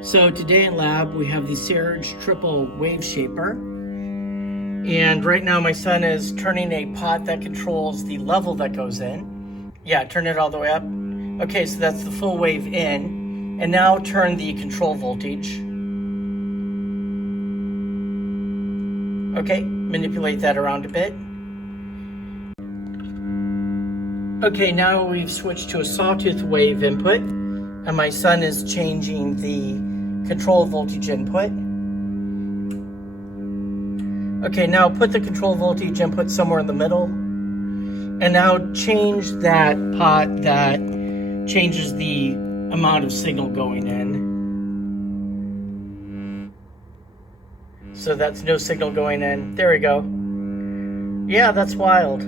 So today in lab we have the Serge triple Waveshaper, and right now my son is turning a pot that controls the level that goes in. Yeah, turn it all the way up. Okay, so that's the full wave in, and now turn the control voltage. Okay, manipulate that around a bit. Okay, now we've switched to a sawtooth wave input, and my son is changing the control voltage input. Okay, now put the control voltage input somewhere in the middle, and now change that pot that changes the amount of signal going in. So that's no signal going in. There we go. Yeah, that's wild.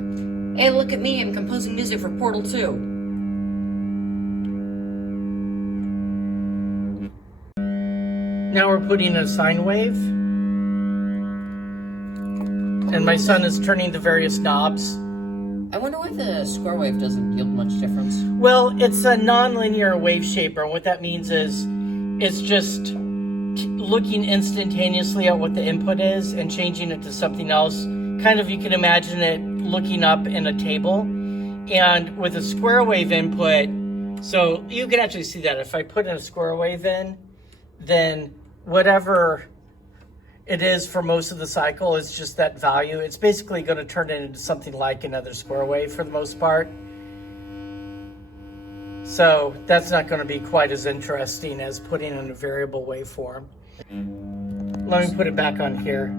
Hey, look at me, I'm composing music for Portal 2. Now we're putting in a sine wave. And my son is turning the various knobs. I wonder why the square wave doesn't yield much difference. Well, it's a non-linear wave shaper, and what that means is it's just looking instantaneously at what the input is and changing it to something else. Kind of, you can imagine it looking up in a table. And with a square wave input, so you can actually see that. If I put in a square wave in, then whatever it is for most of the cycle is just that value. It's basically going to turn it into something like another square wave for the most part. So that's not going to be quite as interesting as putting in a variable waveform. Let me put it back on here.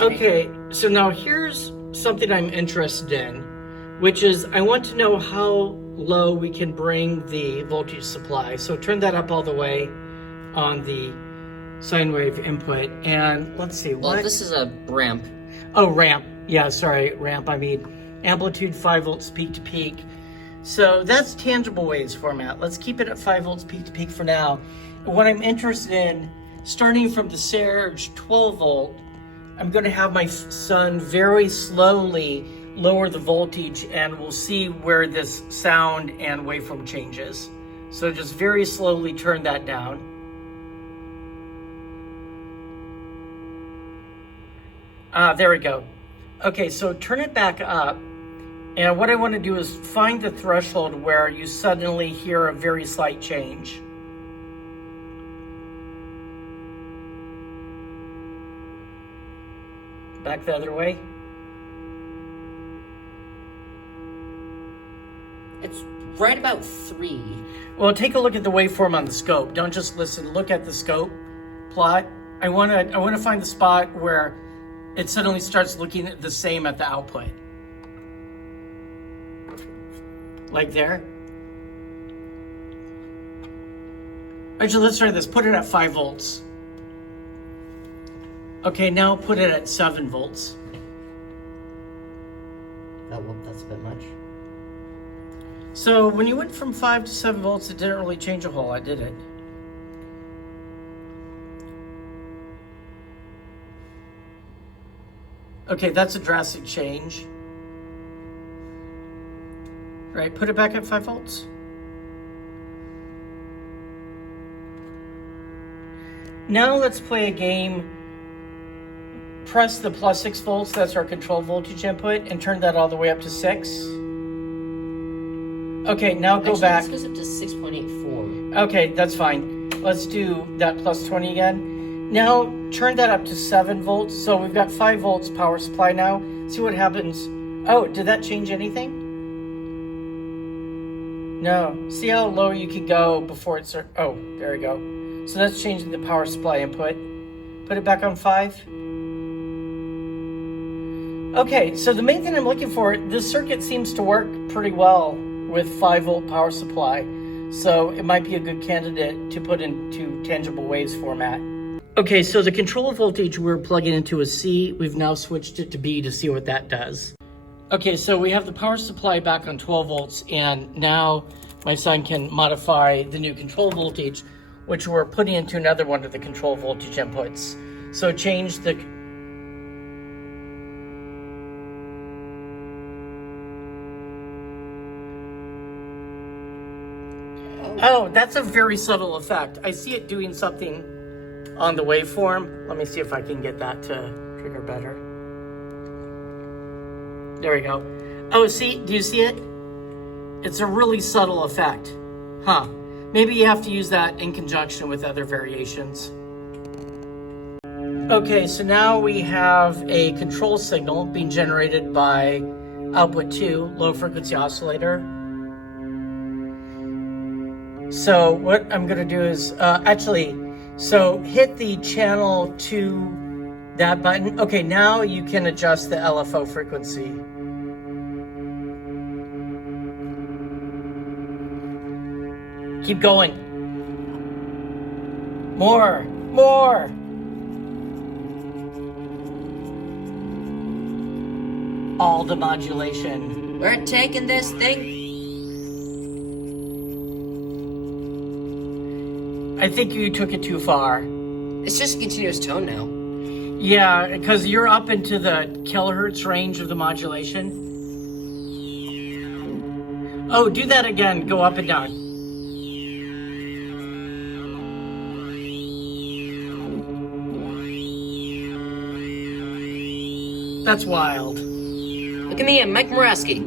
Okay, so now here's something I'm interested in, which is I want to know how low we can bring the voltage supply. So turn that up all the way on the sine wave input, and let's see what. Well, this is a ramp. Oh, ramp. Yeah, sorry, ramp. I mean amplitude 5 volts peak to peak. So that's tangible waves format. Let's keep it at 5 volts peak to peak for now. What I'm interested in, starting from the Serge 12 volt, I'm going to have my son very slowly lower the voltage, and we'll see where this sound and waveform changes. So just very slowly turn that down. There we go. Okay, so turn it back up. And what I want to do is find the threshold where you suddenly hear a very slight change. Back the other way. It's right about 3. Well, take a look at the waveform on the scope. Don't just listen. Look at the scope plot. I want to find the spot where it suddenly starts looking the same at the output. Like there. Actually, let's try this. Put it at 5 volts. Okay, now put it at 7 volts. That's a bit much. So when you went from 5 to 7 volts, it didn't really change a whole lot, did it? Okay, that's a drastic change. Right, put it back at 5 volts. Now let's play a game. Press the plus 6 volts, that's our control voltage input, and turn that all the way up to 6. Okay, now go back. This goes up to 6.84. Okay, that's fine. Let's do that plus 20 again. Now turn that up to 7 volts. So we've got 5 volts power supply now. See what happens. Oh, did that change anything? No. See how low you can go before it's... Oh, there we go. So that's changing the power supply input. Put it back on 5. Okay, so the main thing I'm looking for, this circuit seems to work pretty well with 5 volt power supply. So it might be a good candidate to put into tangible waves format. Okay, so the control voltage we're plugging into is C. We've now switched it to B to see what that does. Okay, so we have the power supply back on 12 volts, and now my son can modify the new control voltage, which we're putting into another one of the control voltage inputs. So change the... Oh, that's a very subtle effect. I see it doing something on the waveform. Let me see if I can get that to trigger better. There we go. Oh, see, do you see it? It's a really subtle effect. Huh. Maybe you have to use that in conjunction with other variations. Okay, so now we have a control signal being generated by output 2, low frequency oscillator. So what I'm gonna do is, so hit the channel 2, that button. Okay, now you can adjust the LFO frequency. Keep going. More. All the modulation. We're taking this thing. I think you took it too far. It's just a continuous tone now. Yeah, because you're up into the kilohertz range of the modulation. Oh, do that again. Go up and down. That's wild. Look at me, I'm Mike Moraski.